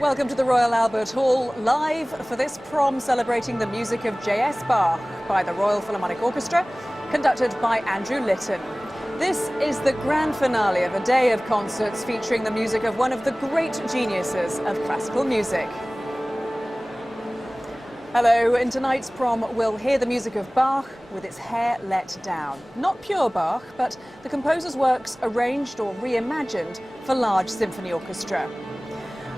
Welcome to the Royal Albert Hall, live for this prom celebrating the music of J.S. Bach by the Royal Philharmonic Orchestra, conducted by Andrew Litton. This is the grand finale of a day of concerts featuring the music of one of the great geniuses of classical music. Hello, in tonight's prom we'll hear the music of Bach with its hair let down. Not pure Bach, but the composer's works arranged or reimagined for large symphony orchestra.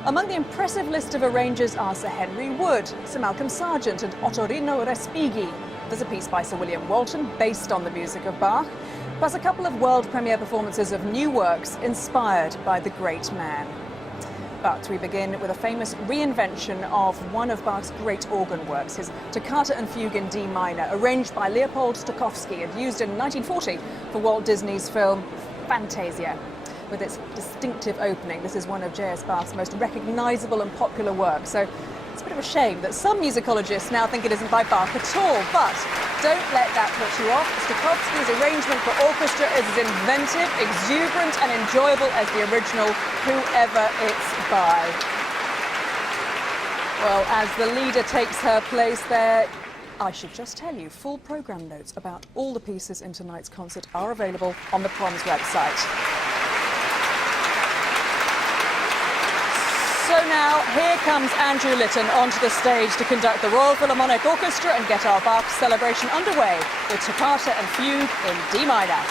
Among the impressive list of arrangers are Sir Henry Wood, Sir Malcolm Sargent and Ottorino Respighi. There's a piece by Sir William Walton based on the music of Bach, plus a couple of world premiere performances of new works inspired by the great man. But we begin with a famous reinvention of one of Bach's great organ works, his Toccata and Fugue in D minor, arranged by Leopold Stokowski and used in 1940 for Walt Disney's film Fantasia. With its distinctive opening, this is one of J.S. Bach's most recognisable and popular works, so it's a bit of a shame that some musicologists now think it isn't by Bach at all, but don't let that put you off. Stokowski's arrangement for orchestra is as inventive, exuberant and enjoyable as the original, whoever it's by. Well, as the leader takes her place there, I should just tell you, full programme notes about all the pieces in tonight's concert are available on the Proms website. So now, here comes Andrew Litton onto the stage to conduct the Royal Philharmonic Orchestra and get our Bach celebration underway with Toccata and Fugue in D minor.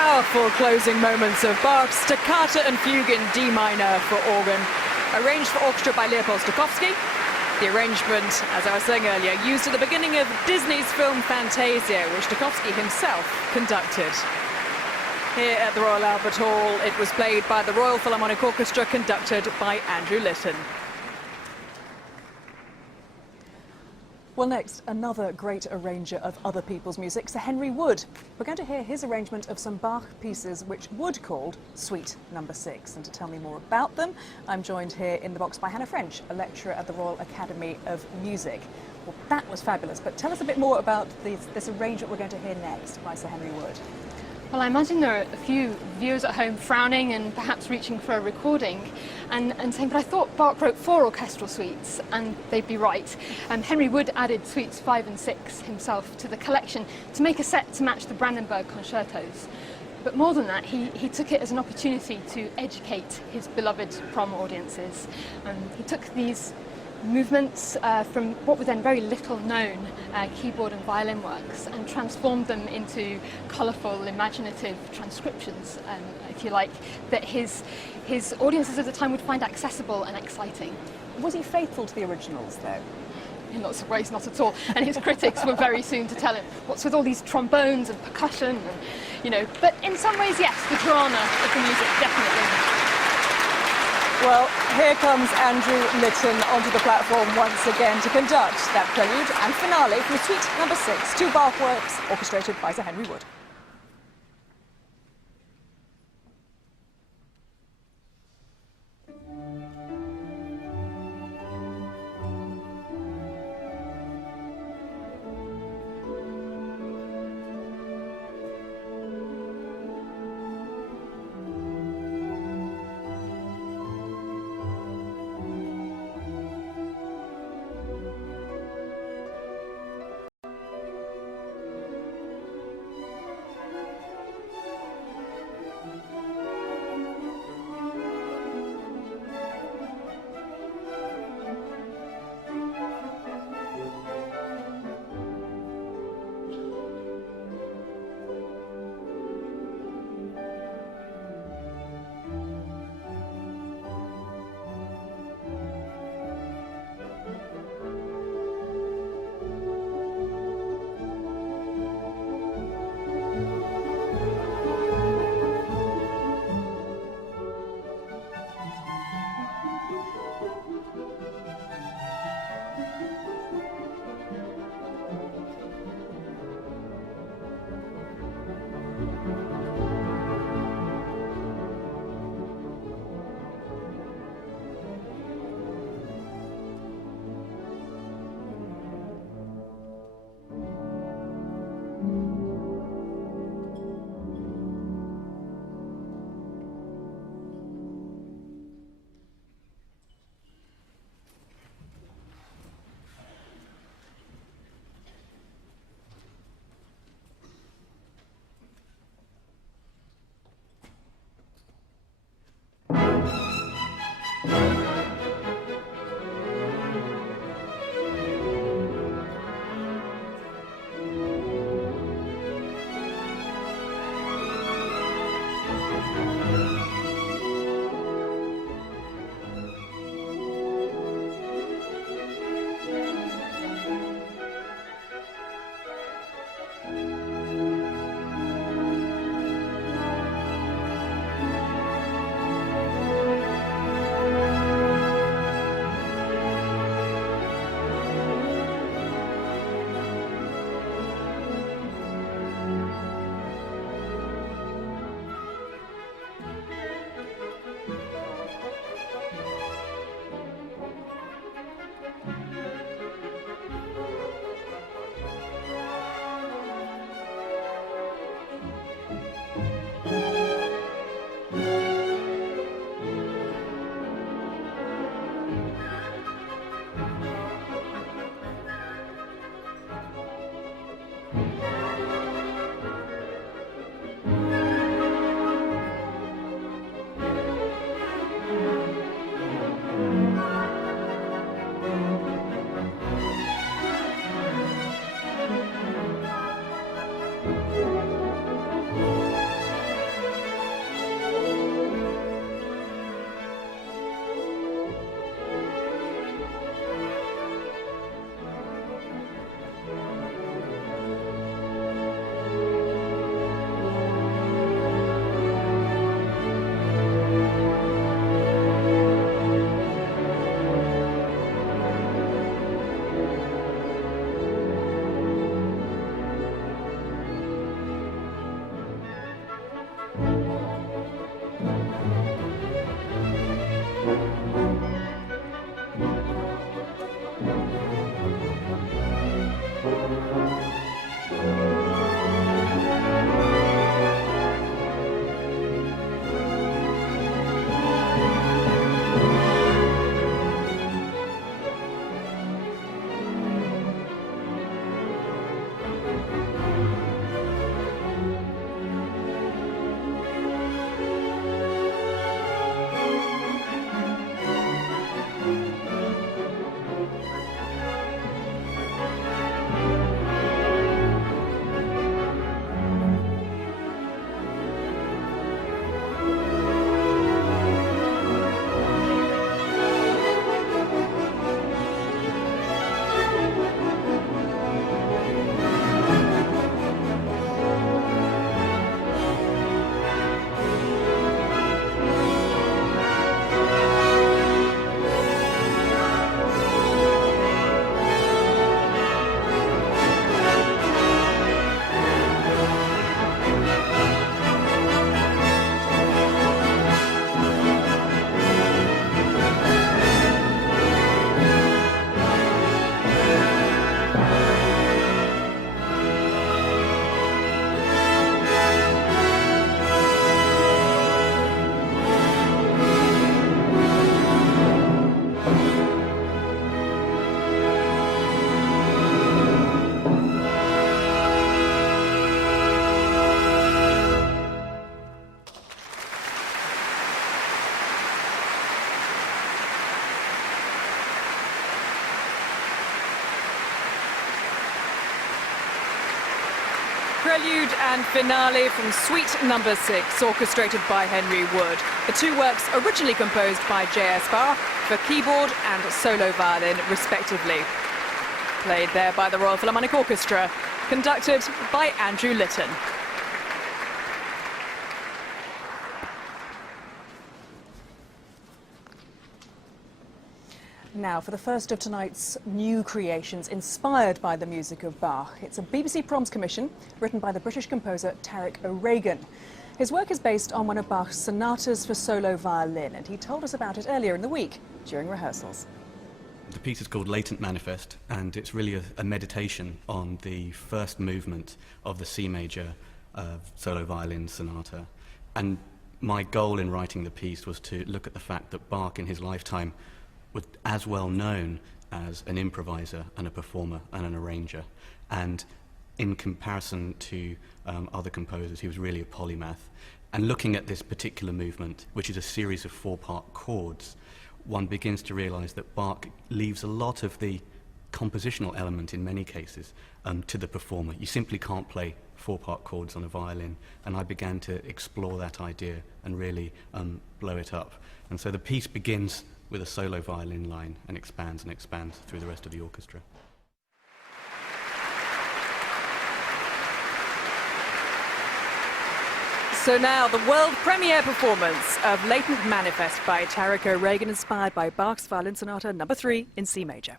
powerful closing moments of Bach's Toccata and Fugue in D minor for organ, arranged for orchestra by Leopold Stokowski. The arrangement, as I was saying earlier, used at the beginning of Disney's film Fantasia, which Stokowski himself conducted. Here at the Royal Albert Hall, it was played by the Royal Philharmonic Orchestra, conducted by Andrew Litton. Well, next, another great arranger of other people's music, Sir Henry Wood. We're going to hear his arrangement of some Bach pieces which Wood called Suite No. 6. And to tell me more about them, I'm joined here in the box by Hannah French, a lecturer at the Royal Academy of Music. Well, that was fabulous, but tell us a bit more about this arrangement we're going to hear next by Sir Henry Wood. Well, I imagine there are a few viewers at home frowning and perhaps reaching for a recording and saying, but I thought Bach wrote 4 orchestral suites, and they'd be right. Henry Wood added suites 5 and 6 himself to the collection to make a set to match the Brandenburg concertos. But more than that, he took it as an opportunity to educate his beloved prom audiences. He took these movements from what were then very little known keyboard and violin works and transformed them into colourful, imaginative transcriptions, if you like, that his audiences of the time would find accessible and exciting. Was he faithful to the originals, though? In lots of ways, not at all. And his critics were very soon to tell him, what's with all these trombones and percussion, and, you know. But in some ways, yes, the drama of the music, definitely. Well, here comes Andrew Litton onto the platform once again to conduct that prelude and finale from Suite No. 6, 2 Bach works orchestrated by Sir Henry Wood. Prelude and Finale from Suite Number 6, orchestrated by Henry Wood. The two works originally composed by J.S. Bach for keyboard and solo violin, respectively. Played there by the Royal Philharmonic Orchestra, conducted by Andrew Litton. Now, for the first of tonight's new creations inspired by the music of Bach. It's a BBC Proms commission written by the British composer Tarek O'Regan. His work is based on one of Bach's sonatas for solo violin, and he told us about it earlier in the week during rehearsals. The piece is called Latent Manifest, and it's really a meditation on the first movement of the C major solo violin sonata. And my goal in writing the piece was to look at the fact that Bach in his lifetime was as well known as an improviser and a performer and an arranger. And in comparison to other composers, he was really a polymath. And looking at this particular movement, which is a series of four-part chords, one begins to realize that Bach leaves a lot of the compositional element in many cases to the performer. You simply can't play four-part chords on a violin, and I began to explore that idea and really blow it up. And so the piece begins with a solo violin line and expands through the rest of the orchestra. So now, the world premiere performance of Latent Manifest by Tarek O'Regan, inspired by Bach's Violin Sonata No. 3 in C major.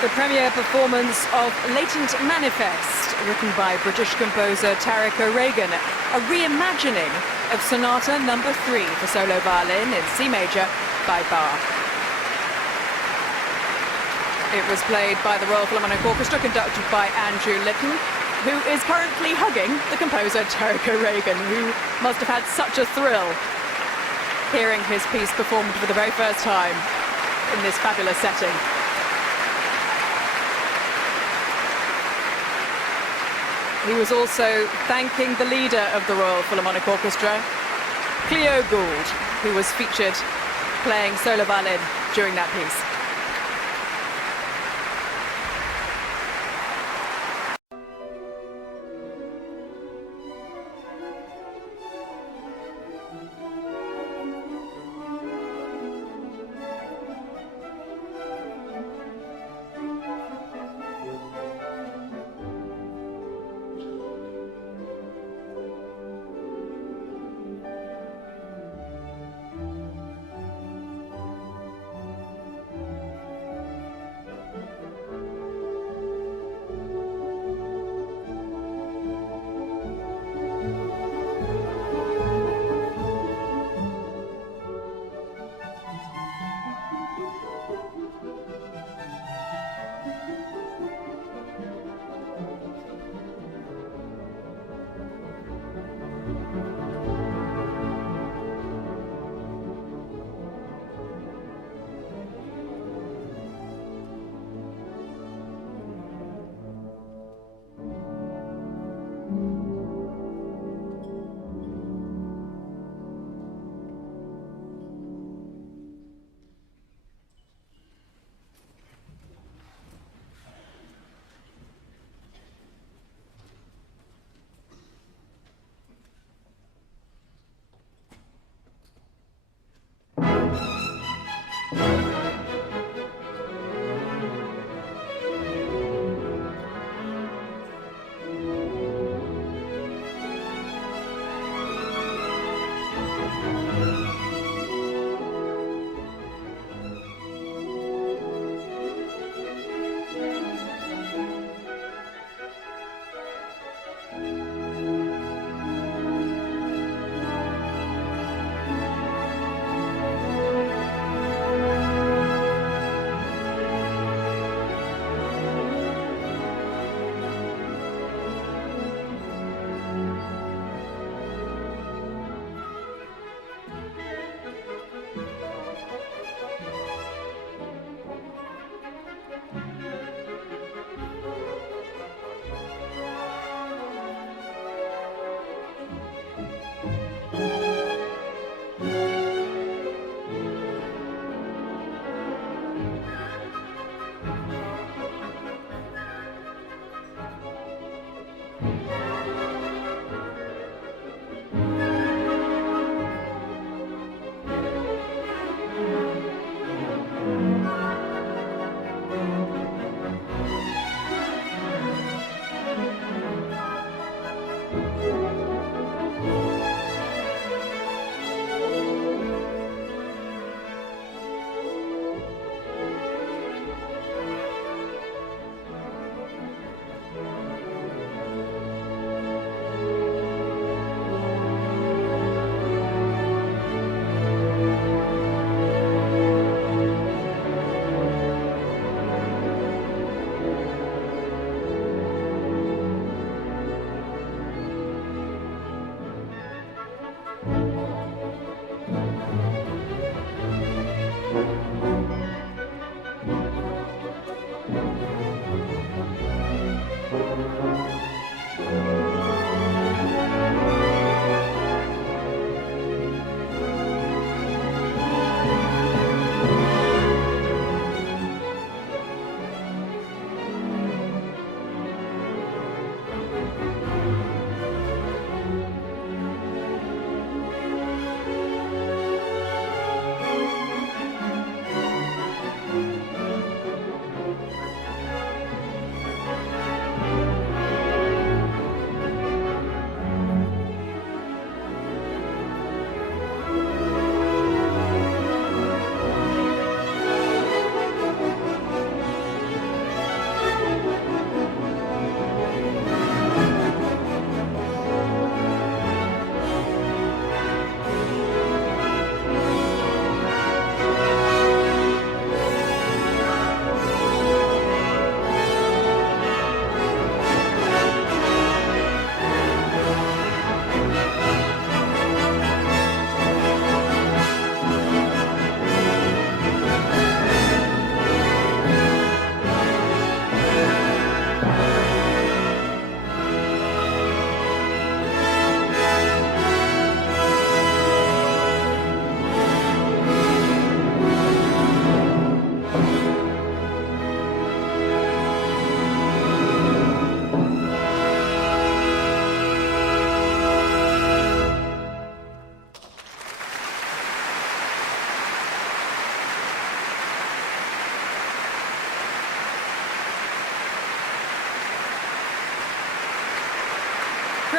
The premiere performance of Latent Manifest, written by British composer Tariq O'Regan, a reimagining of Sonata No. 3 for solo violin in C major by Bach. It was played by the Royal Philharmonic Orchestra, conducted by Andrew Litton, who is currently hugging the composer Tariq O'Regan, who must have had such a thrill hearing his piece performed for the very first time in this fabulous setting. He was also thanking the leader of the Royal Philharmonic Orchestra, Cleo Gould, who was featured playing solo violin during that piece.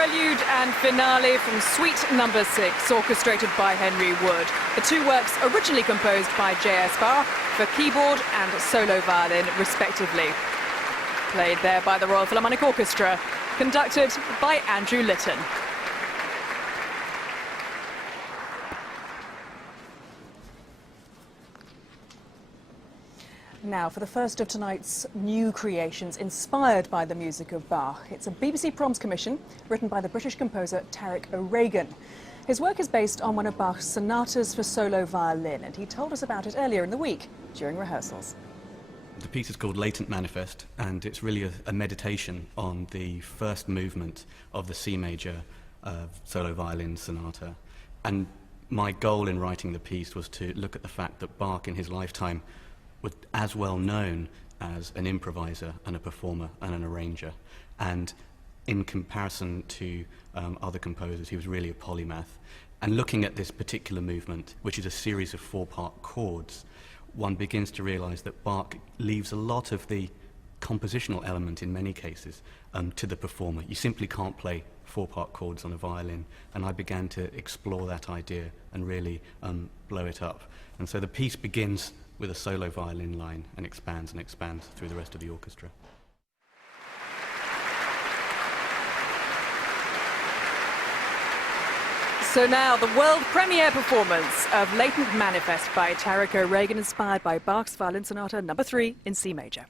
Prelude and Finale from Suite Number 6, orchestrated by Henry Wood. The two works originally composed by J.S. Bach for keyboard and solo violin, respectively. Played there by the Royal Philharmonic Orchestra, conducted by Andrew Litton. Now, for the first of tonight's new creations inspired by the music of Bach. It's a BBC Proms commission written by the British composer Tariq O'Regan. His work is based on one of Bach's sonatas for solo violin, and he told us about it earlier in the week during rehearsals. The piece is called Latent Manifest, and it's really a meditation on the first movement of the C major solo violin sonata. And my goal in writing the piece was to look at the fact that Bach in his lifetime was as well known as an improviser and a performer and an arranger. And in comparison to other composers, he was really a polymath. And looking at this particular movement, which is a series of four-part chords, one begins to realize that Bach leaves a lot of the compositional element in many cases to the performer. You simply can't play four-part chords on a violin, and I began to explore that idea and really blow it up. And so the piece begins with a solo violin line and expands through the rest of the orchestra. So now, the world premiere performance of Latent Manifest by Tariq O'Regan, inspired by Bach's Violin Sonata No. 3 in C major.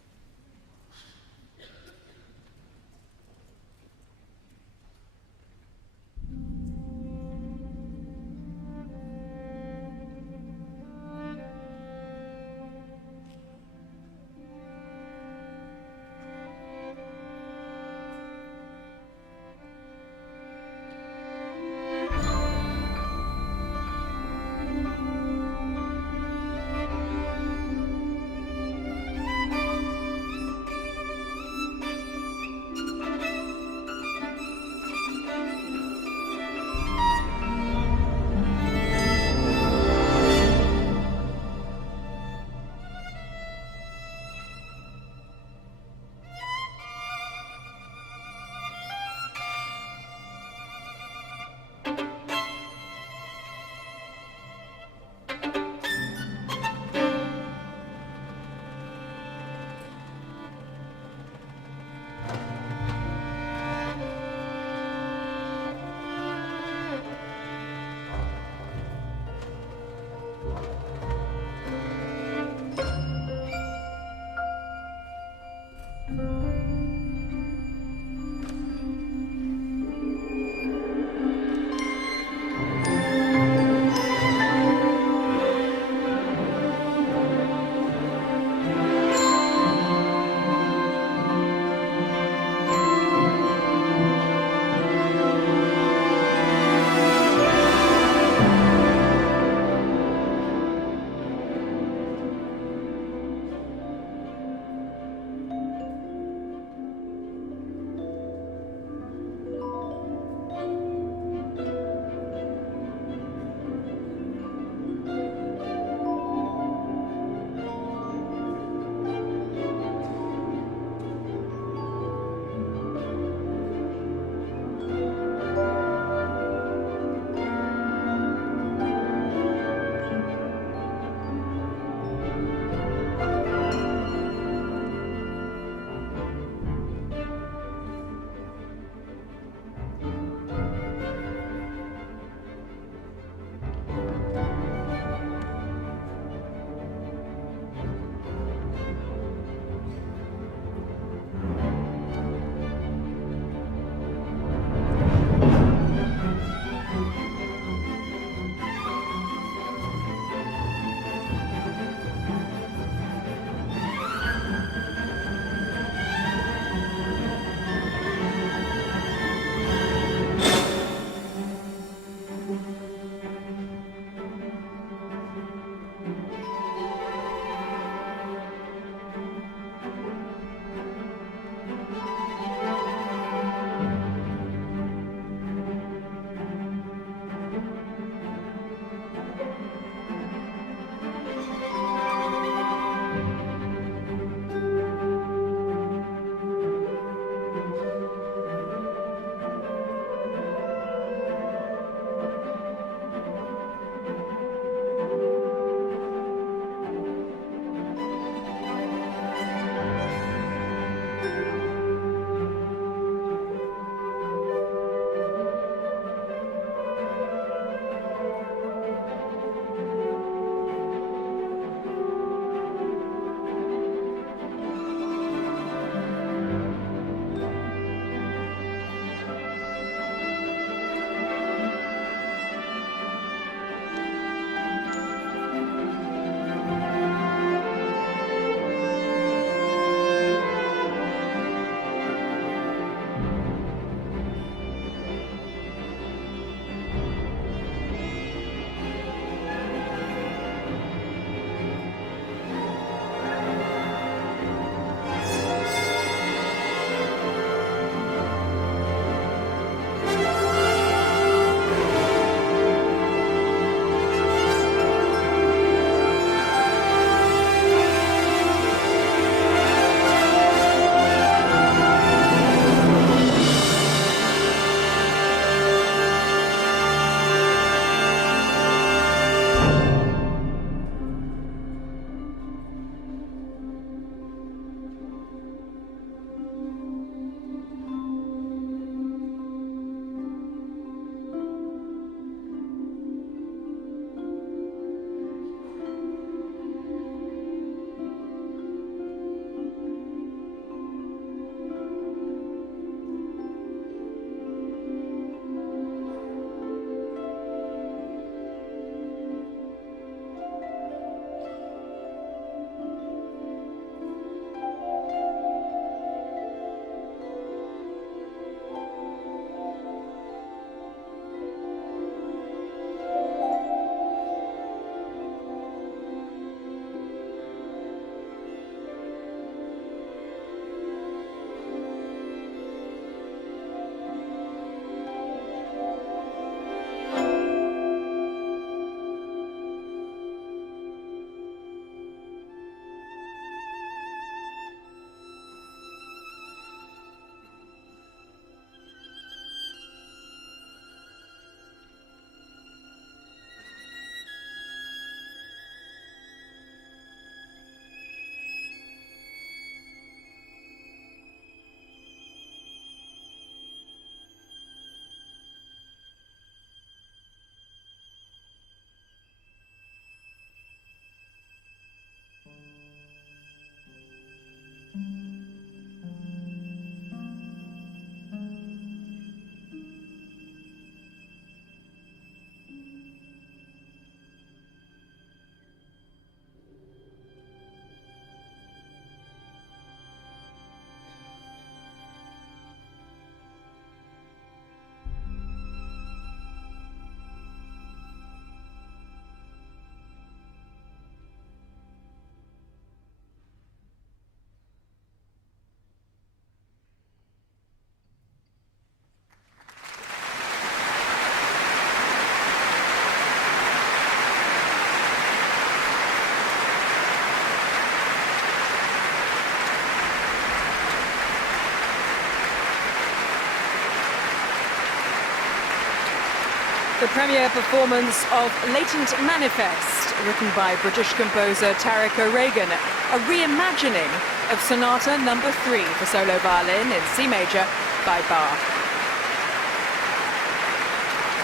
The premiere performance of Latent Manifest, written by British composer Tariq O'Regan, a reimagining of Sonata No. 3 for solo violin in C major by Bach.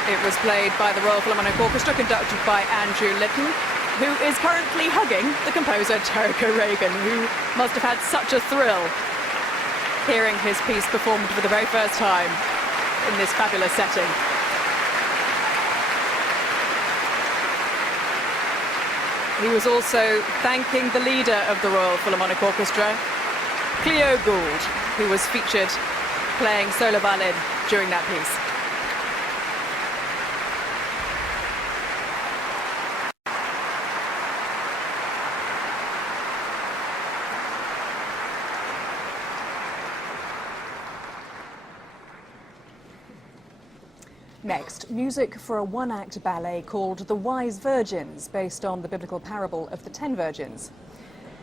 It was played by the Royal Philharmonic Orchestra, conducted by Andrew Litton, who is currently hugging the composer Tariq O'Regan, who must have had such a thrill hearing his piece performed for the very first time in this fabulous setting. He was also thanking the leader of the Royal Philharmonic Orchestra, Cleo Gould, who was featured playing solo violin during that piece. Next, music for a one-act ballet called The Wise Virgins, based on the biblical parable of the 10 virgins.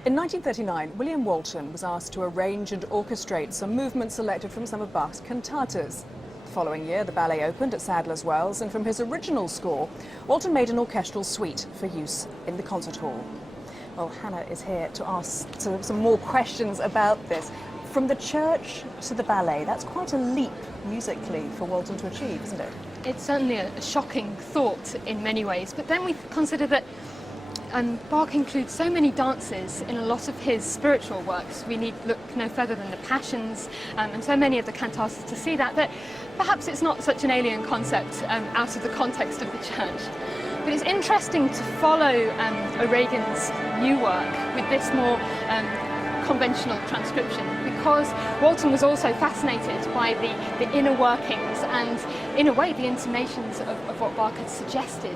In 1939, William Walton was asked to arrange and orchestrate some movements selected from some of Bach's cantatas. The following year, the ballet opened at Sadler's Wells, and from his original score, Walton made an orchestral suite for use in the concert hall. Well, Hannah is here to ask some more questions about this. From the church to the ballet, that's quite a leap musically for Walton to achieve, isn't it? It's certainly a shocking thought in many ways, but then we consider that Bach includes so many dances in a lot of his spiritual works. We need look no further than the Passions and so many of the cantatas to see that perhaps it's not such an alien concept out of the context of the church. But it's interesting to follow O'Regan's new work with this more conventional transcription, because Walton was also fascinated by the inner workings and, in a way, the intimations of what Bach had suggested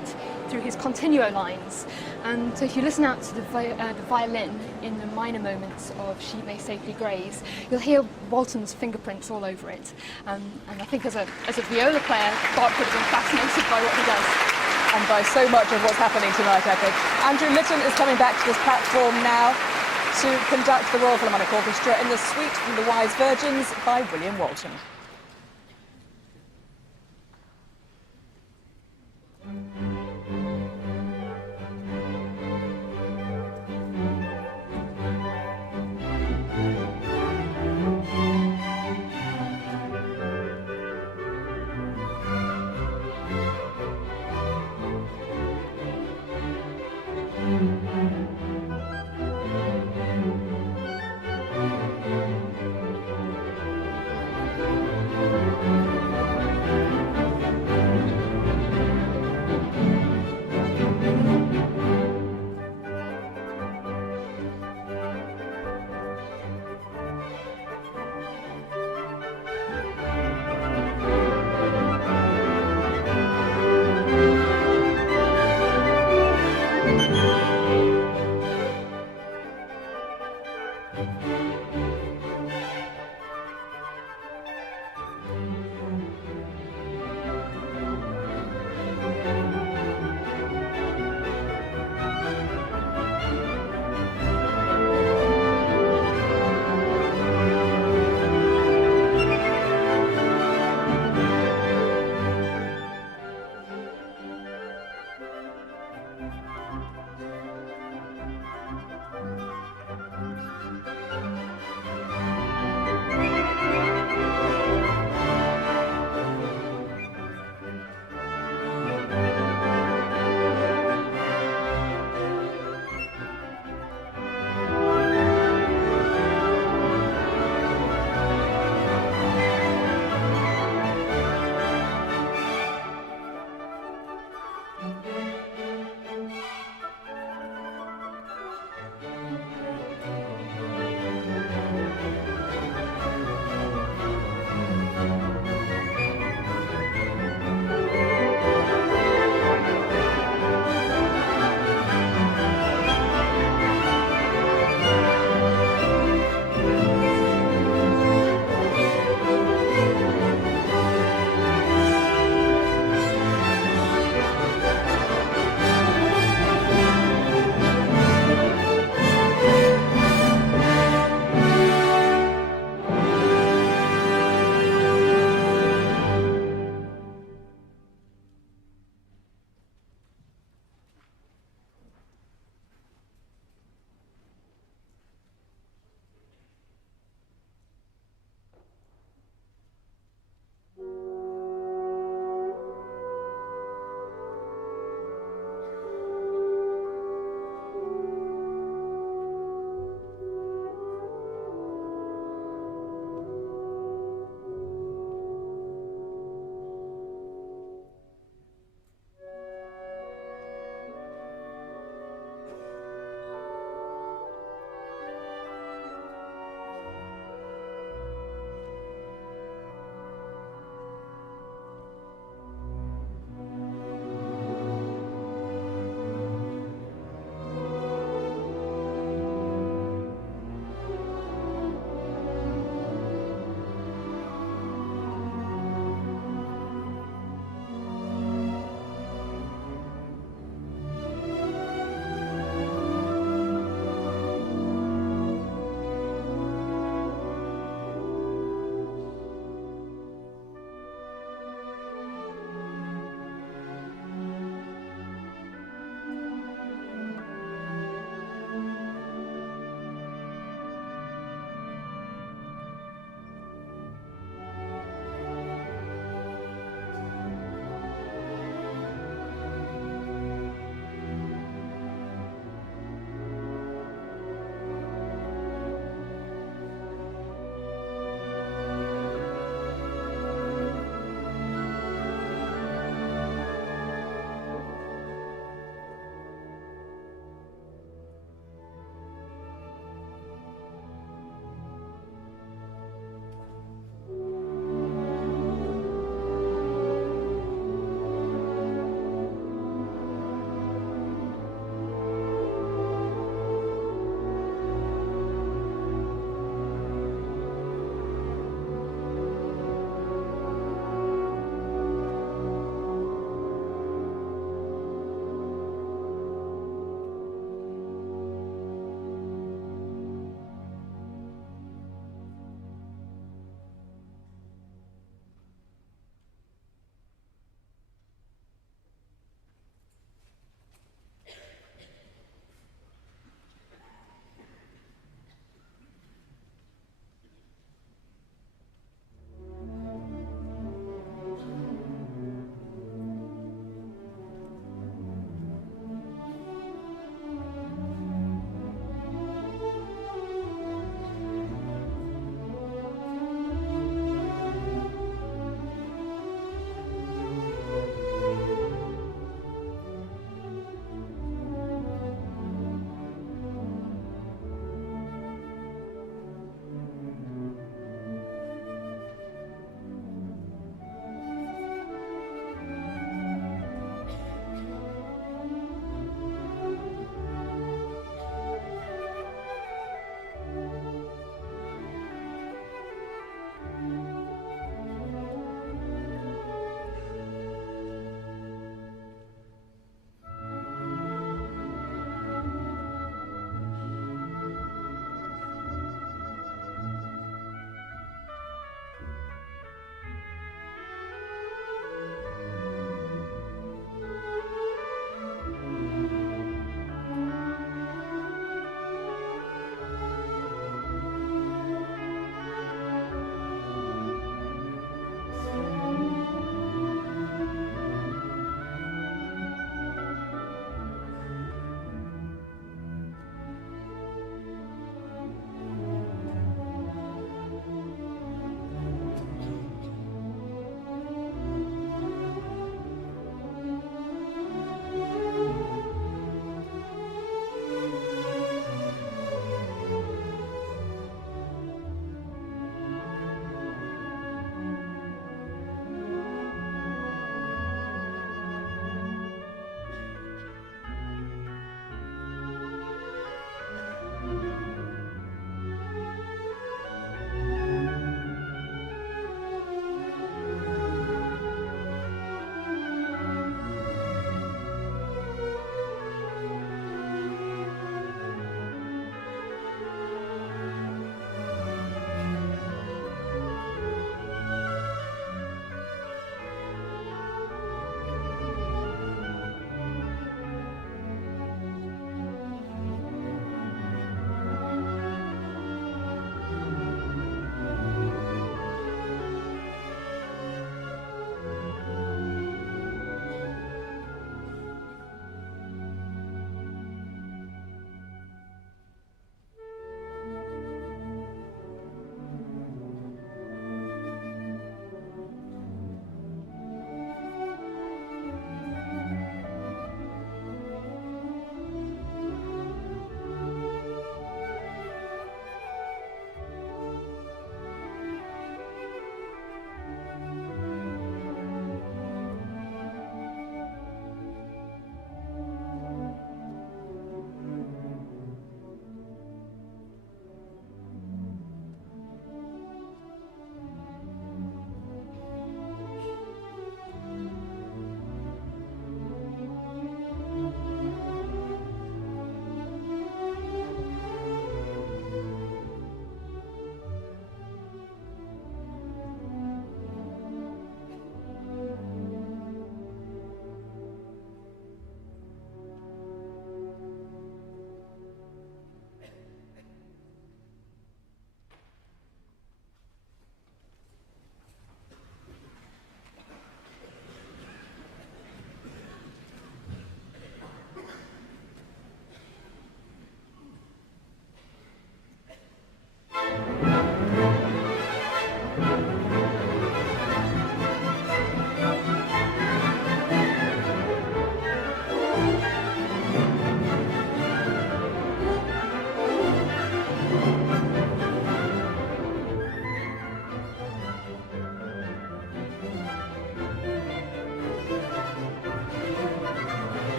through his continuo lines. And so if you listen out to the violin in the minor moments of She May Safely Graze, you'll hear Walton's fingerprints all over it. And I think as a viola player, Bach would have been fascinated by what he does. And by so much of what's happening tonight, I think. Andrew Litton is coming back to this platform now to conduct the Royal Philharmonic Orchestra in the suite from The Wise Virgins by William Walton.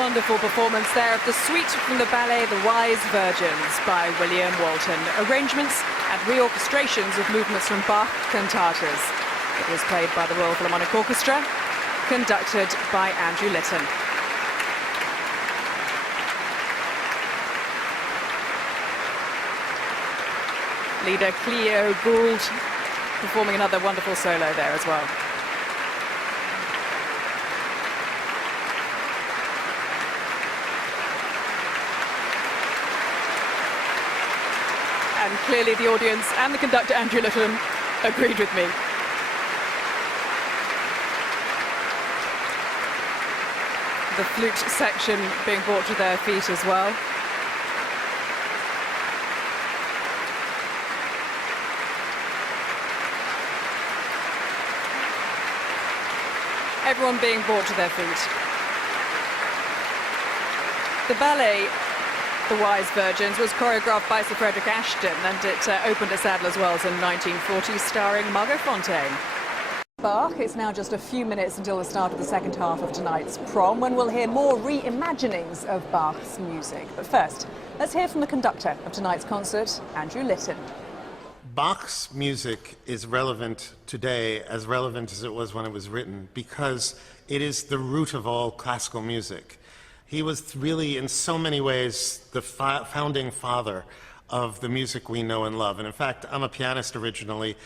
Wonderful performance there of the suite from the ballet The Wise Virgins by William Walton. Arrangements and reorchestrations of movements from Bach cantatas. It was played by the Royal Philharmonic Orchestra, conducted by Andrew Litton. Leader Cleo Gould performing another wonderful solo there as well. And clearly the audience and the conductor Andrew Litton agreed with me. The flute section being brought to their feet as well. Everyone being brought to their feet. The ballet The Wise Virgins was choreographed by Sir Frederick Ashton, and it opened at Sadler's Wells in 1940, starring Margot Fonteyn. Bach, it's now just a few minutes until the start of the second half of tonight's prom, when we'll hear more reimaginings of Bach's music. But first, let's hear from the conductor of tonight's concert, Andrew Litton. Bach's music is relevant today, as relevant as it was when it was written, because it is the root of all classical music. He was really, in so many ways, the founding father of the music we know and love. And in fact, I'm a pianist originally.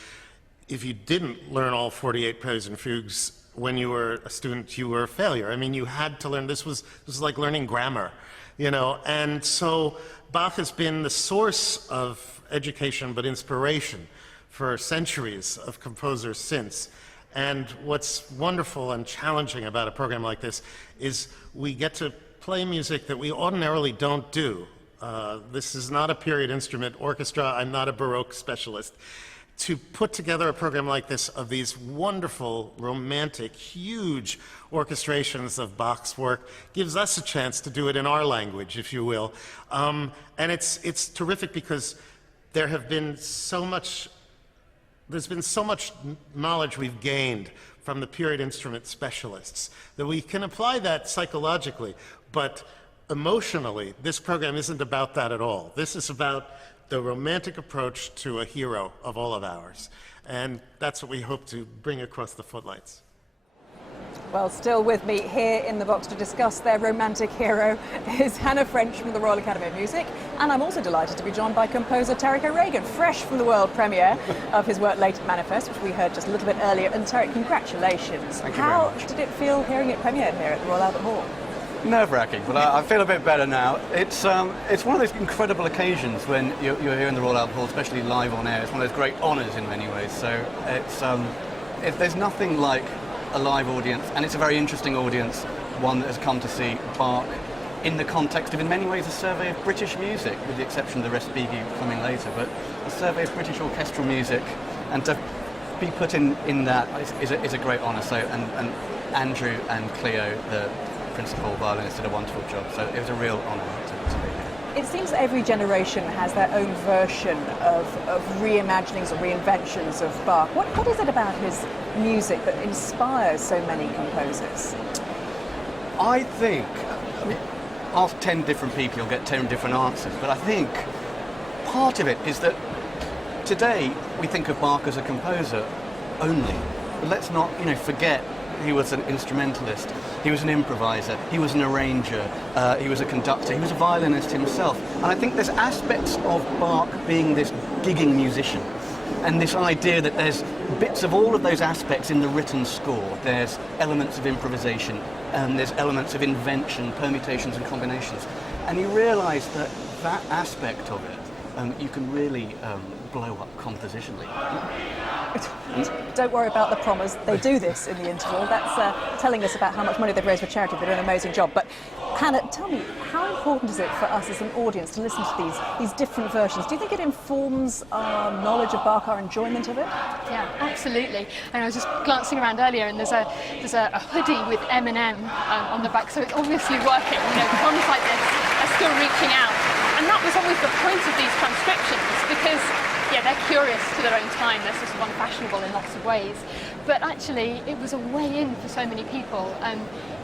If you didn't learn all 48 preludes and fugues when you were a student, you were a failure. I mean, you had to learn. This was like learning grammar, you know. And so Bach has been the source of education, but inspiration for centuries of composers since. And what's wonderful and challenging about a program like this is we get to play music that we ordinarily don't do. This is not a period instrument orchestra. I'm not a Baroque specialist. To put together a program like this of these wonderful, romantic, huge orchestrations of Bach's work gives us a chance to do it in our language, if you will. And it's terrific because there's been so much knowledge we've gained from the period instrument specialists that we can apply that psychologically. But emotionally, this program isn't about that at all. This is about the romantic approach to a hero of all of ours. And that's what we hope to bring across the footlights. Well, still with me here in the box to discuss their romantic hero is Hannah French from the Royal Academy of Music. And I'm also delighted to be joined by composer Tarek O'Regan, fresh from the world premiere of his work Latent Manifest, which we heard just a little bit earlier. And Tarek, congratulations. Thank you very much. How did it feel hearing it premiered here at the Royal Albert Hall? Nerve-wracking, but I feel a bit better now. It's one of those incredible occasions when you're here in the Royal Albert Hall, especially live on air. It's one of those great honours in many ways. So there's nothing like a live audience, and it's a very interesting audience, one that has come to see Bach in the context of, in many ways, a survey of British music, with the exception of the Respighi coming later, but a survey of British orchestral music, and to be put in that is a great honour. So, and Andrew and Cleo, the principal violinist, did a wonderful job, so it was a real honour to be here. It seems that every generation has their own version of reimaginings or reinventions of Bach. What is it about his music that inspires so many composers? I think, ask 10 different people, you'll get 10 different answers, but I think part of it is that today we think of Bach as a composer only, but let's not forget he was an instrumentalist, he was an improviser, he was an arranger, he was a conductor, he was a violinist himself. And I think there's aspects of Bach being this gigging musician, and this idea that there's bits of all of those aspects in the written score. There's elements of improvisation, and there's elements of invention, permutations and combinations. And you realise that that aspect of it, you can really blow up compositionally. Don't worry about the prommers, they do this in the interval. That's telling us about how much money they've raised for charity. They're doing an amazing job. But Hannah, tell me, how important is it for us as an audience to listen to these different versions? Do you think it informs our knowledge of Bach, our enjoyment of it? Yeah, absolutely. And I was just glancing around earlier, and there's a hoodie with M&M on the back, so it's obviously working. Proms like this are still reaching out. And that was always the point of these transcriptions, because Yeah, they're curious to their own time. They're sort of unfashionable in lots of ways. But actually, it was a way in for so many people.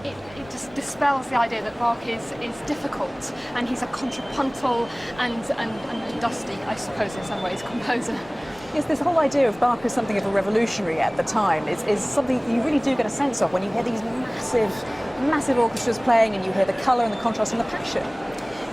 It just dispels the idea that Bach is difficult, and he's a contrapuntal and dusty, I suppose, in some ways, composer. Yes, this whole idea of Bach as something of a revolutionary at the time is something you really do get a sense of when you hear these massive orchestras playing and you hear the colour and the contrast and the passion.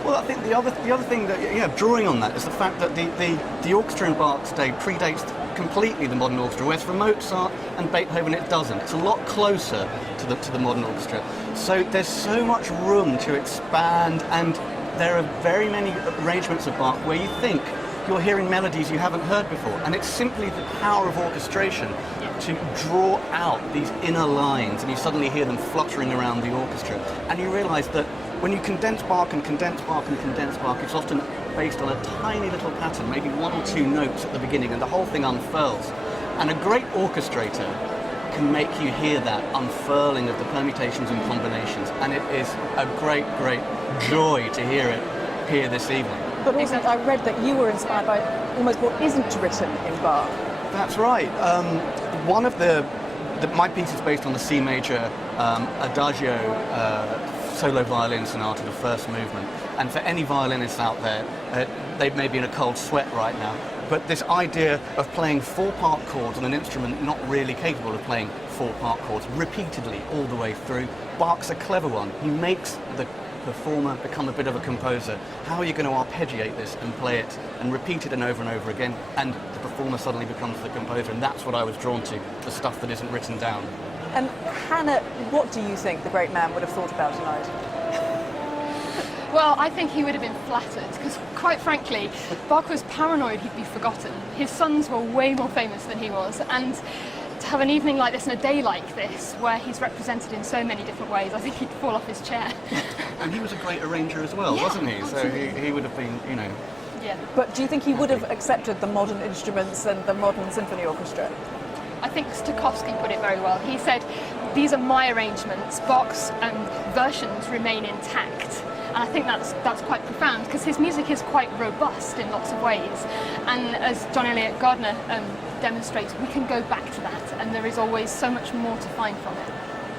Well, I think the other thing that, drawing on that is the fact that the orchestra in Bach's day predates completely the modern orchestra, whereas for Mozart and Beethoven it doesn't. It's a lot closer to the modern orchestra. So there's so much room to expand, and there are very many arrangements of Bach where you think you're hearing melodies you haven't heard before, and it's simply the power of orchestration to draw out these inner lines, and you suddenly hear them fluttering around the orchestra, and you realise that when you condense Bach and condense Bach and condense Bach, it's often based on a tiny little pattern, maybe one or two notes at the beginning, and the whole thing unfurls. And a great orchestrator can make you hear that unfurling of the permutations and combinations, and it is a great joy to hear it here this evening. But also, I read that you were inspired by almost what isn't written in Bach. That's right. One of my piece is based on the C major Adagio solo violin sonata, the first movement. And for any violinists out there, they may be in a cold sweat right now. But this idea of playing 4-part chords on an instrument not really capable of playing 4-part chords repeatedly all the way through, Bach's a clever one. He makes the performer become a bit of a composer. How are you going to arpeggiate this and play it and repeat it over and over again, and the performer suddenly becomes the composer? And that's what I was drawn to, the stuff that isn't written down. And Hannah, what do you think the great man would have thought about tonight? Well, I think he would have been flattered, because quite frankly, Bach was paranoid he'd be forgotten. His sons were way more famous than he was, and to have an evening like this and a day like this, where he's represented in so many different ways, I think he'd fall off his chair. And he was a great arranger as well, wasn't he? Absolutely. So he would have been, Yeah. But do you think he would have accepted the modern instruments and the modern symphony orchestra? I think Stokowski put it very well. He said, these are my arrangements, Bach's versions remain intact. And I think that's quite profound, because his music is quite robust in lots of ways. And as John Eliot Gardner demonstrates, we can go back to that, and there is always so much more to find from it.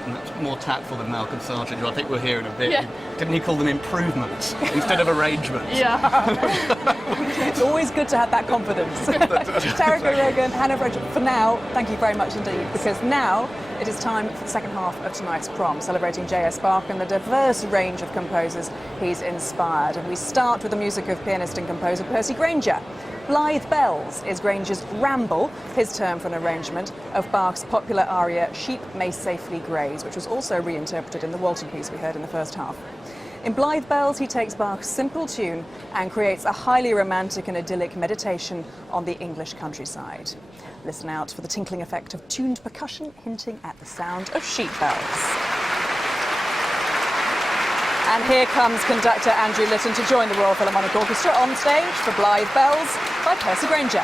And that's more tactful than Malcolm Sargent, who I think we'll hear in a bit. Yeah. Didn't he call them improvements instead of arrangements? Yeah. It's always good to have that confidence. Tarek O'Regan, Hannah Frederick, for now, thank you very much indeed, because now it is time for the second half of tonight's prom, celebrating J.S. Bach and the diverse range of composers he's inspired. And we start with the music of pianist and composer Percy Grainger. Blithe Bells is Grainger's Ramble, his term for an arrangement of Bach's popular aria Sheep May Safely Graze, which was also reinterpreted in the Walton piece we heard in the first half. In Blithe Bells, he takes Bach's simple tune and creates a highly romantic and idyllic meditation on the English countryside. Listen out for the tinkling effect of tuned percussion hinting at the sound of sheep bells. And here comes conductor Andrew Litton to join the Royal Philharmonic Orchestra on stage for Blithe Bells by Percy Grainger.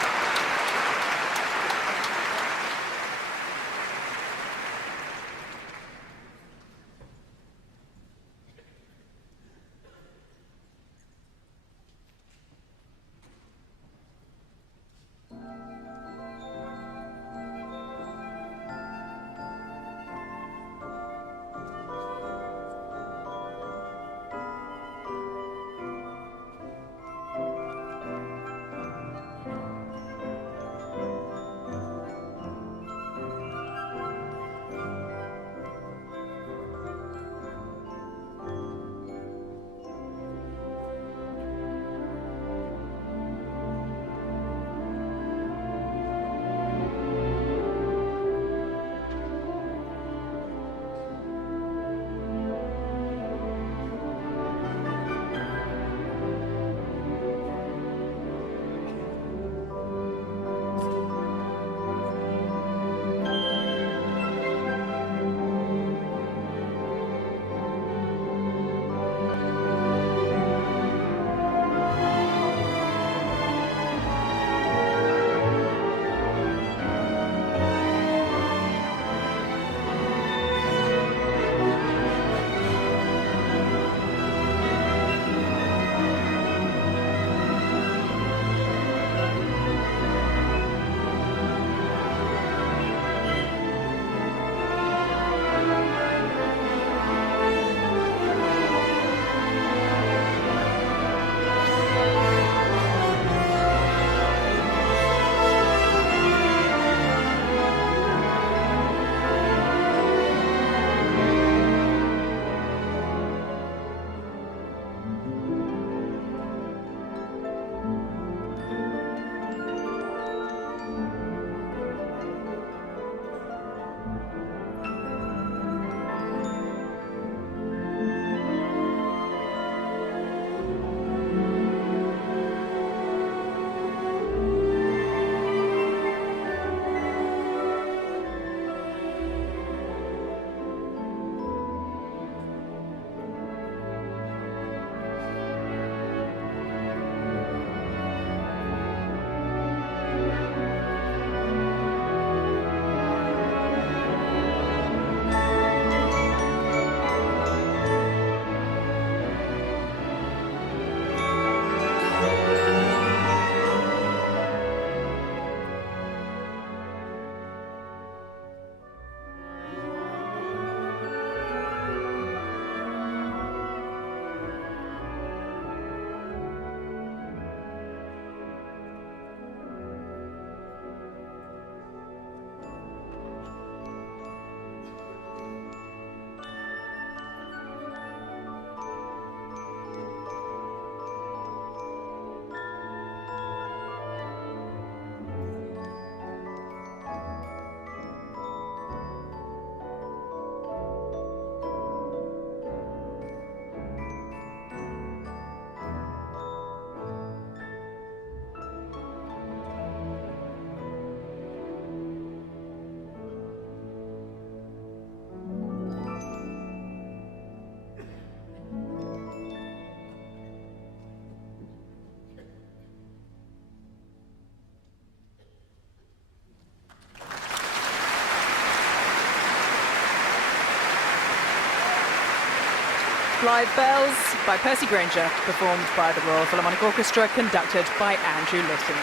Live Bells by Percy Grainger, performed by the Royal Philharmonic Orchestra, conducted by Andrew Litton.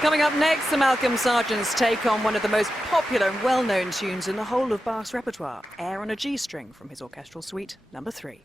Coming up next, Sir Malcolm Sargent's take on one of the most popular and well-known tunes in the whole of Bach's repertoire, Air on a G-string from his Orchestral Suite No. 3.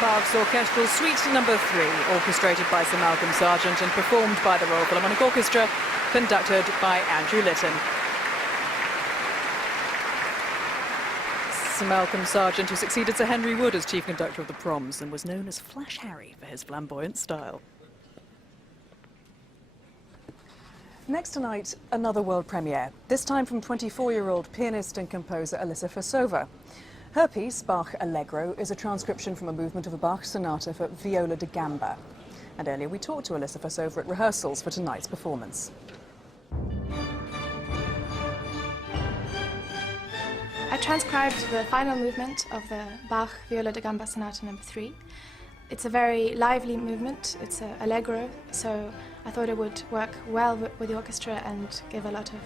Bach's Orchestral Suite Number 3, orchestrated by Sir Malcolm Sargent and performed by the Royal Philharmonic Orchestra, conducted by Andrew Litton. Sir Malcolm Sargent, who succeeded Sir Henry Wood as chief conductor of the Proms and was known as Flash Harry for his flamboyant style. Next tonight, another world premiere, this time from 24-year-old pianist and composer Alissa Fasova. Her piece, Bach Allegro, is a transcription from a movement of a Bach sonata for viola da gamba. And earlier we talked to Alissa Fasova at rehearsals for tonight's performance. I transcribed the final movement of the Bach Viola da Gamba Sonata No. 3. It's a very lively movement, it's an allegro, so I thought it would work well with the orchestra and give a lot of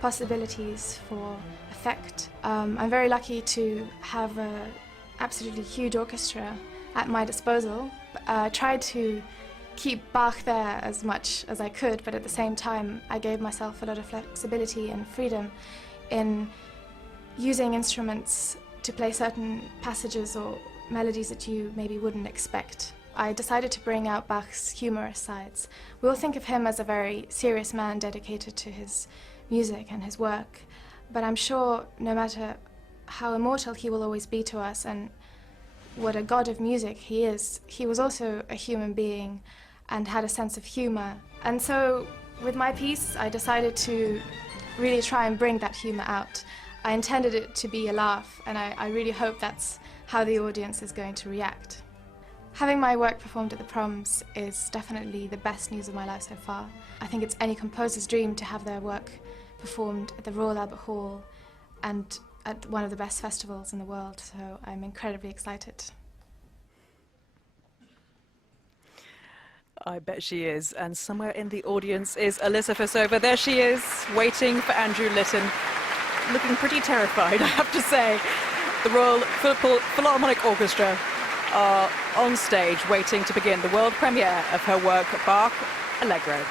possibilities for effect. I'm very lucky to have an absolutely huge orchestra at my disposal. I tried to keep Bach there as much as I could, but at the same time I gave myself a lot of flexibility and freedom in using instruments to play certain passages or melodies that you maybe wouldn't expect. I decided to bring out Bach's humorous sides. We all think of him as a very serious man dedicated to his music and his work, but I'm sure no matter how immortal he will always be to us and what a god of music he is, he was also a human being and had a sense of humor. And so with my piece, I decided to really try and bring that humor out. I intended it to be a laugh, and I really hope that's how the audience is going to react. Having my work performed at the Proms is definitely the best news of my life so far. I think it's any composer's dream to have their work performed at the Royal Albert Hall and at one of the best festivals in the world, so I'm incredibly excited. I bet she is, and somewhere in the audience is Alissa Fasova. There she is, waiting for Andrew Litton, looking pretty terrified, I have to say. The Royal Philharmonic Orchestra are on stage waiting to begin the world premiere of her work, Bach Allegro.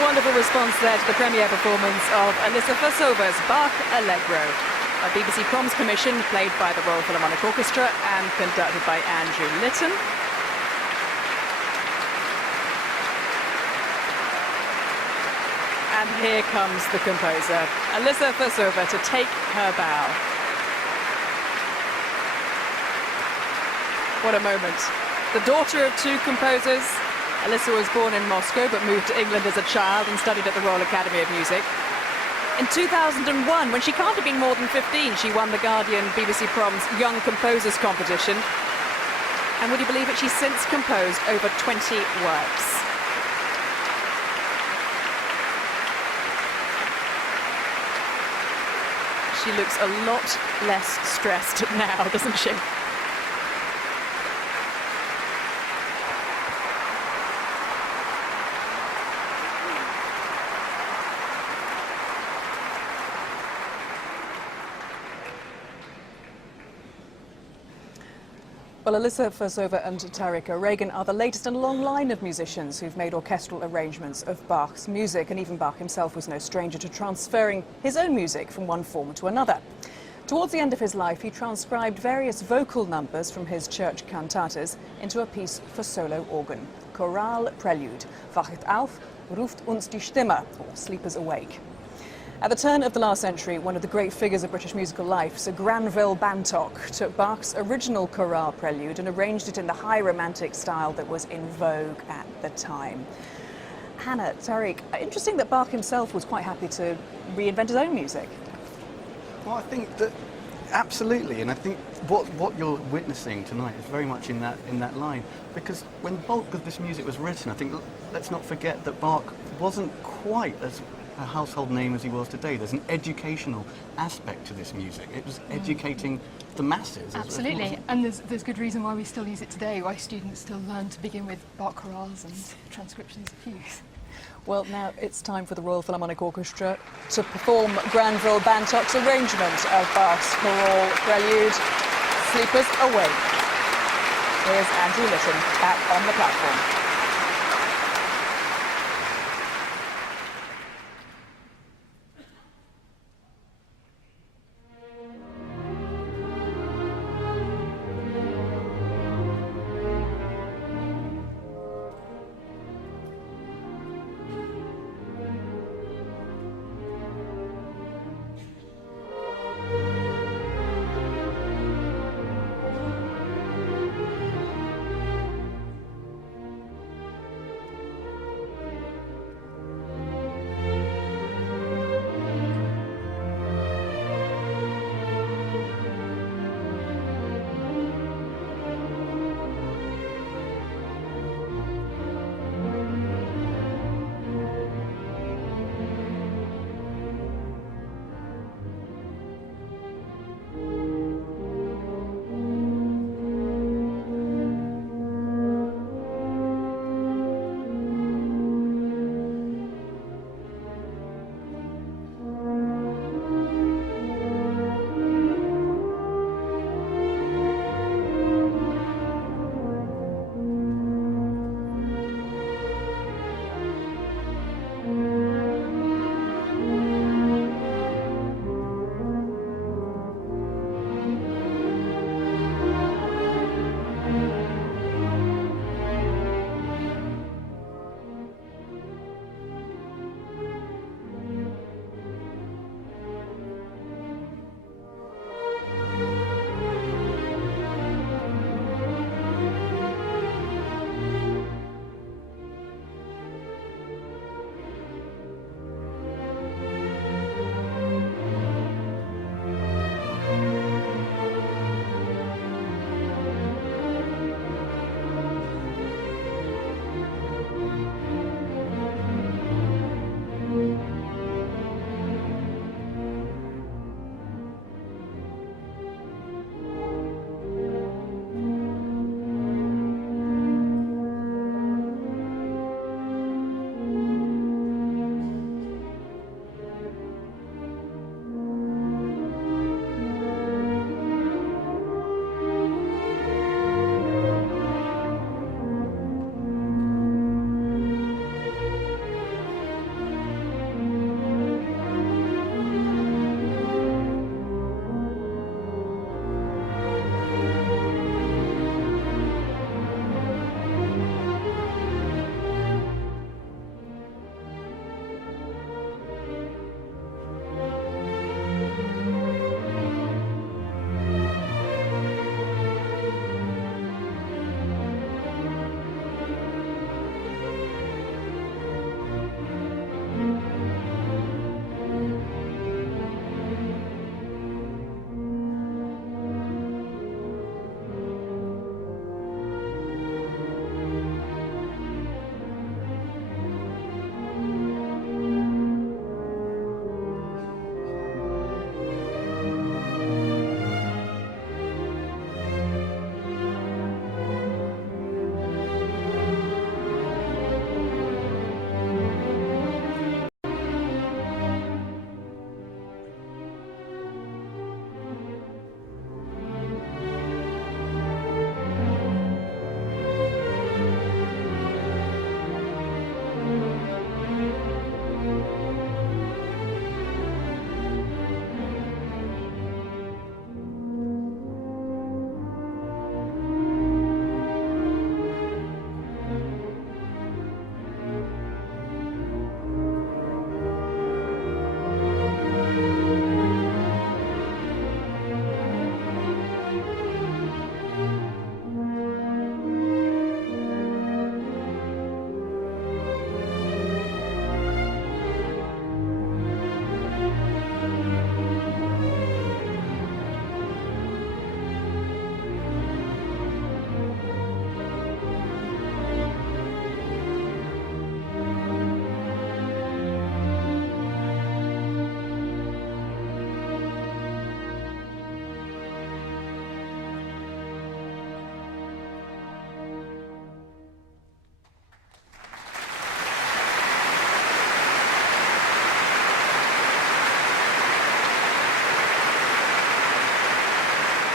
A wonderful response there to the premiere performance of Alyssa Versova's Bach Allegro, a BBC Proms commission played by the Royal Philharmonic Orchestra and conducted by Andrew Litton. And here comes the composer, Alyssa Versova, to take her bow. What a moment. The daughter of two composers, Alyssa was born in Moscow but moved to England as a child and studied at the Royal Academy of Music. In 2001, when she can't have been more than 15, she won the Guardian BBC Proms Young Composers Competition. And would you believe it, she's since composed over 20 works. She looks a lot less stressed now, doesn't she? Well, Alyssa Versova and Tarek Reagan are the latest in a long line of musicians who've made orchestral arrangements of Bach's music, and even Bach himself was no stranger to transferring his own music from one form to another. Towards the end of his life, he transcribed various vocal numbers from his church cantatas into a piece for solo organ, Choral Prelude, Wachet auf, ruft uns die Stimme, or Sleepers Awake. At the turn of the last century, one of the great figures of British musical life, Sir Granville Bantock, took Bach's original chorale prelude and arranged it in the high romantic style that was in vogue at the time. Hannah, Tariq, interesting that Bach himself was quite happy to reinvent his own music. Well, I think that absolutely, and I think what you're witnessing tonight is very much in that line. Because when the bulk of this music was written, I think let's not forget that Bach wasn't quite as a household name as he was today. There's an educational aspect to this music. It was educating the masses. Absolutely, and there's good reason why we still use it today, why students still learn to begin with Bach chorales and transcriptions of fugues. Well, now it's time for the Royal Philharmonic Orchestra to perform Granville Bantock's arrangement of Bach's choral prelude, Sleepers Awake. Here's Andrew Litton back on the platform.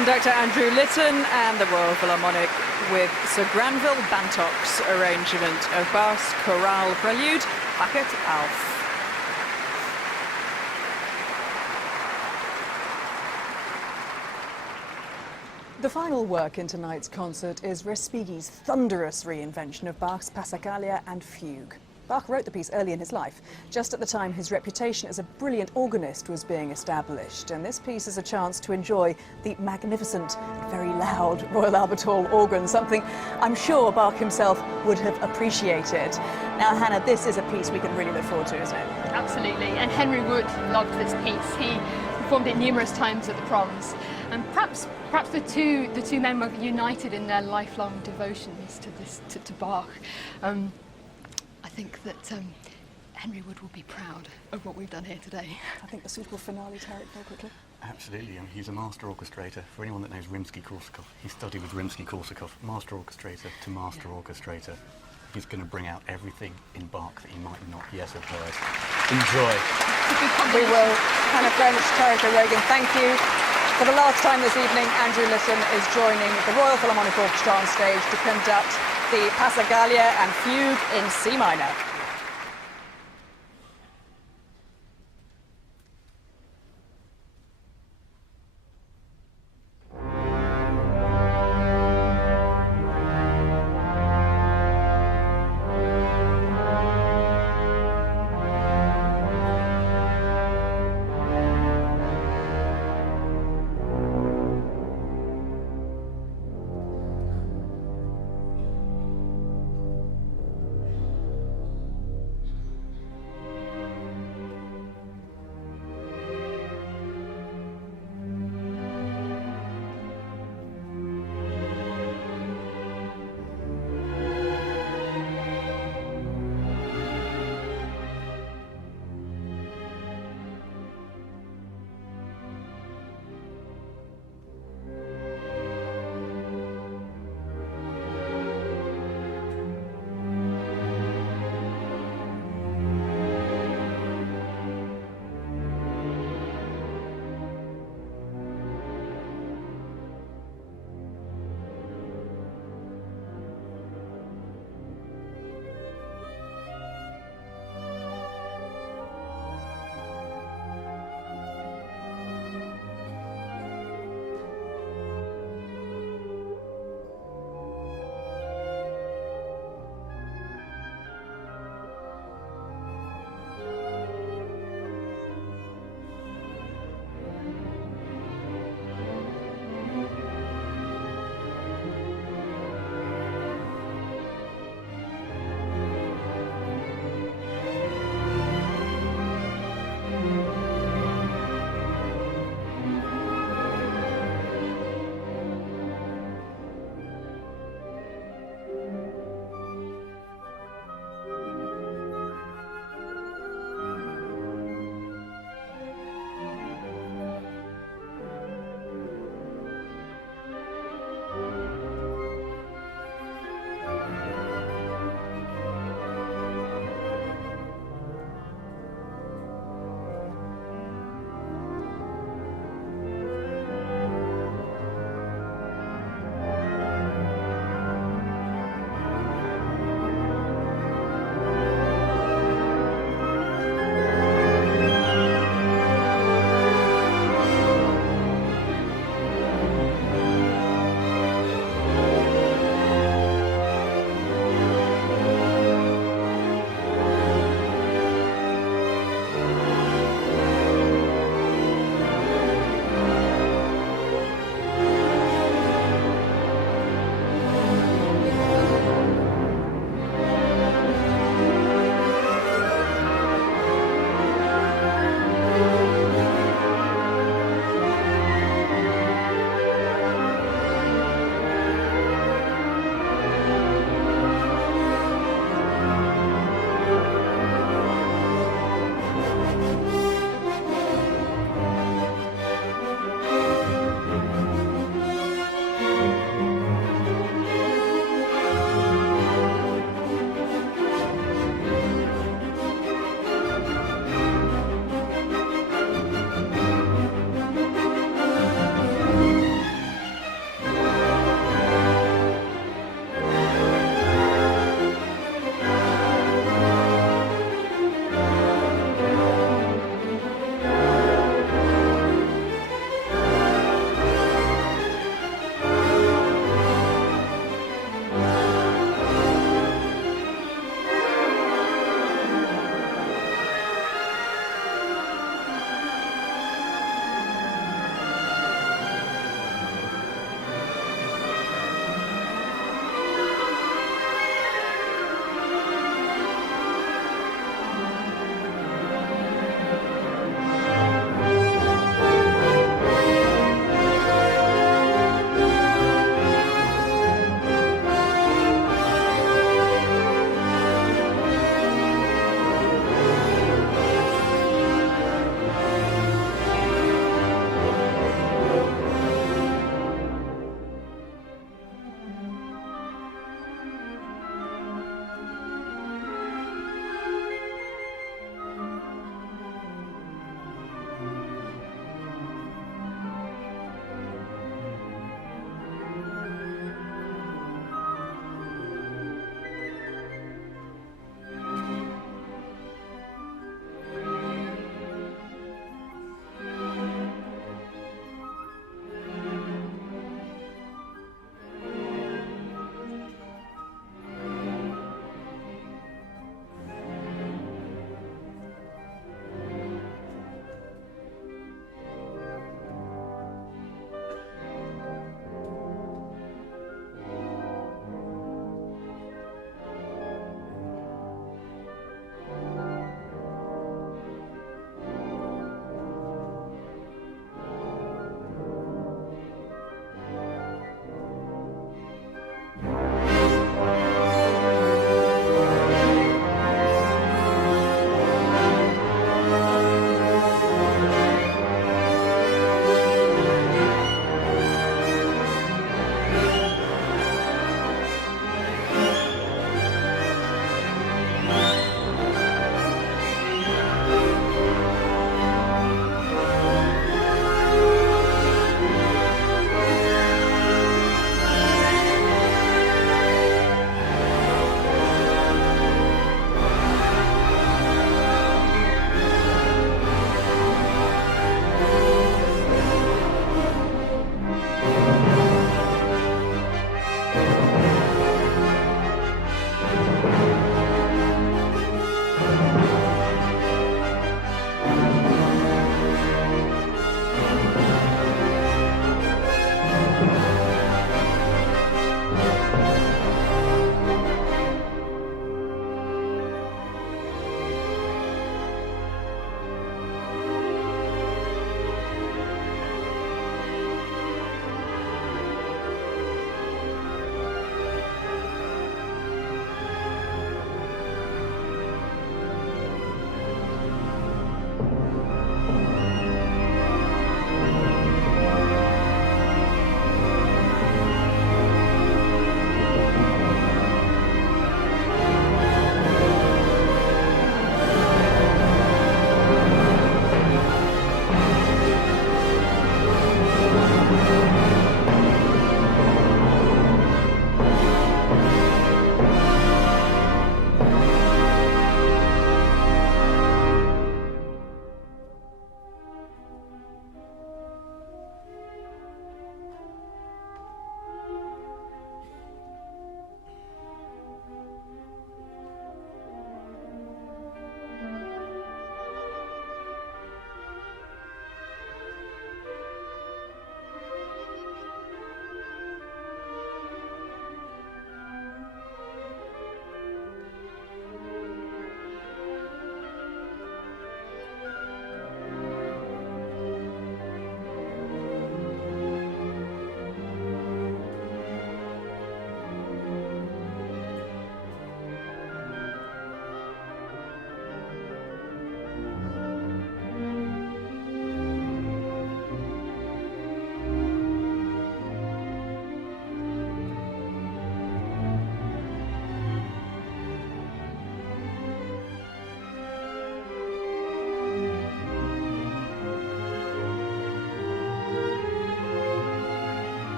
Conductor Andrew Litton and the Royal Philharmonic with Sir Granville Bantock's arrangement of Bach's Chorale Prelude, Hackett Alf. The final work in tonight's concert is Respighi's thunderous reinvention of Bach's Passacaglia and Fugue. Bach wrote the piece early in his life, just at the time his reputation as a brilliant organist was being established, and this piece is a chance to enjoy the magnificent and very loud Royal Albert Hall organ, something I'm sure Bach himself would have appreciated. Now, Hannah, this is a piece we can really look forward to, isn't it? Absolutely, and Henry Wood loved this piece. He performed it numerous times at the Proms, and perhaps the two men were united in their lifelong devotions to Bach. I think that Henry Wood will be proud of what we've done here today. I think the suitable finale, Tarek, very quickly. Absolutely, I mean, he's a master orchestrator. For anyone that knows Rimsky-Korsakov, he studied with Rimsky-Korsakov, master orchestrator to master orchestrator. He's going to bring out everything in Bach that he might not yet have heard. Enjoy. We will. Hannah French, Tarek O'Regan, thank you. For the last time this evening, Andrew Litton is joining the Royal Philharmonic Orchestra on stage to conduct the Passacaglia and Fugue in C minor.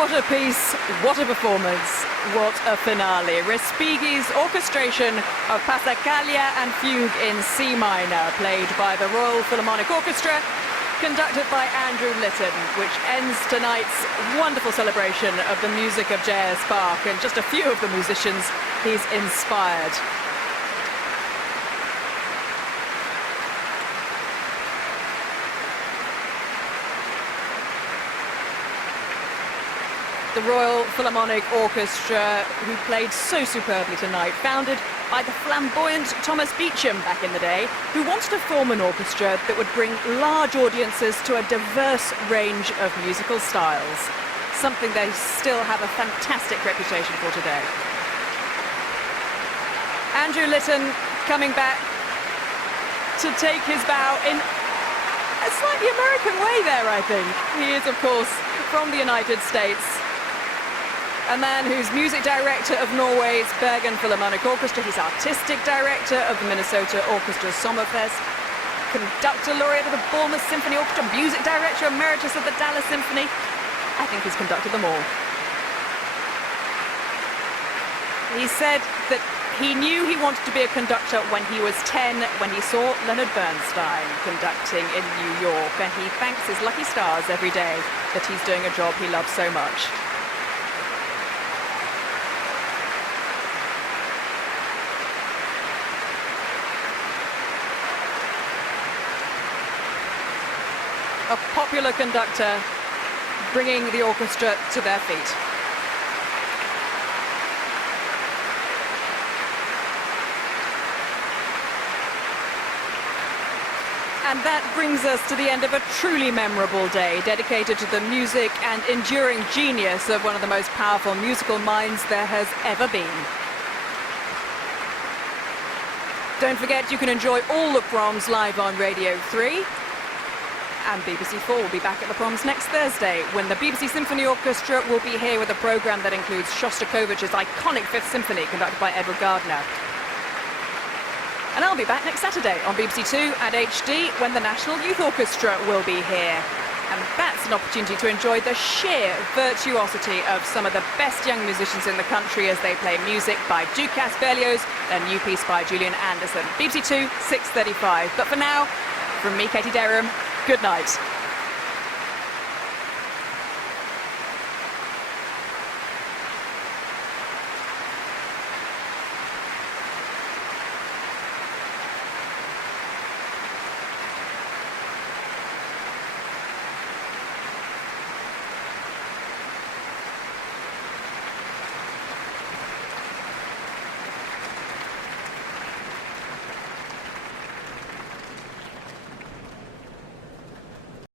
What a piece, what a performance, what a finale. Respighi's orchestration of Passacaglia and Fugue in C minor, played by the Royal Philharmonic Orchestra, conducted by Andrew Litton, which ends tonight's wonderful celebration of the music of J.S. Bach and just a few of the musicians he's inspired. The Royal Philharmonic Orchestra, who played so superbly tonight, founded by the flamboyant Thomas Beecham back in the day, who wanted to form an orchestra that would bring large audiences to a diverse range of musical styles, something they still have a fantastic reputation for today. Andrew Litton coming back to take his bow in a slightly American way there, I think. He is, of course, from the United States. A man who's music director of Norway's Bergen Philharmonic Orchestra. He's artistic director of the Minnesota Orchestra Sommerfest, conductor laureate of the Bournemouth Symphony Orchestra, music director emeritus of the Dallas Symphony. I think he's conducted them all. He said that he knew he wanted to be a conductor when he was 10, when he saw Leonard Bernstein conducting in New York, and he thanks his lucky stars every day that he's doing a job he loves so much. A popular conductor bringing the orchestra to their feet. And that brings us to the end of a truly memorable day dedicated to the music and enduring genius of one of the most powerful musical minds there has ever been. Don't forget, you can enjoy all the Proms live on Radio 3. And BBC 4 will be back at the Proms next Thursday, when the BBC Symphony Orchestra will be here with a programme that includes Shostakovich's iconic Fifth Symphony, conducted by Edward Gardner. And I'll be back next Saturday on BBC 2 at HD, when the National Youth Orchestra will be here. And that's an opportunity to enjoy the sheer virtuosity of some of the best young musicians in the country as they play music by Dukas Berlioz, a new piece by Julian Anderson. BBC 2, 6:35. But for now, from me, Katie Derham, good night.